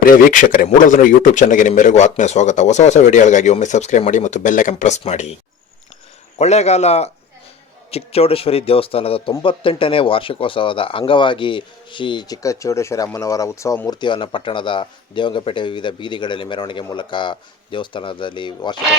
ಪ್ರಿಯ ವೀಕ್ಷಕರೇ ಮೂಡೋದನ್ನು ಯೂಟ್ಯೂಬ್ ಚಾನಲ್ಗೆ ನಿಮ್ಮೆಲ್ಲರಿಗೂ ಆತ್ಮೀಯ ಸ್ವಾಗತ. ಹೊಸ ಹೊಸ ವಿಡಿಯೋಗಳಿಗಾಗಿ ಒಮ್ಮೆ ಸಬ್ಸ್ಕ್ರೈಬ್ ಮಾಡಿ ಮತ್ತು ಬೆಲ್ಲೈಕನ್ ಪ್ರೆಸ್ ಮಾಡಿ. ಕೊಳ್ಳೇಗಾಲ ಚಿಕ್ಕಚೌಡೇಶ್ವರಿ ದೇವಸ್ಥಾನದ ತೊಂಬತ್ತೆಂಟನೇ ವಾರ್ಷಿಕೋತ್ಸವದ ಅಂಗವಾಗಿ ಶ್ರೀ ಚಿಕ್ಕಚೌಡೇಶ್ವರಿ ಅಮ್ಮನವರ ಉತ್ಸವ ಮೂರ್ತಿಯನ್ನು ಪಟ್ಟಣದ ದೇವಂಗಪೇಟೆ ವಿವಿಧ ಬೀದಿಗಳಲ್ಲಿ ಮೆರವಣಿಗೆ ಮೂಲಕ ದೇವಸ್ಥಾನದಲ್ಲಿ ವಾರ್ಷಿಕ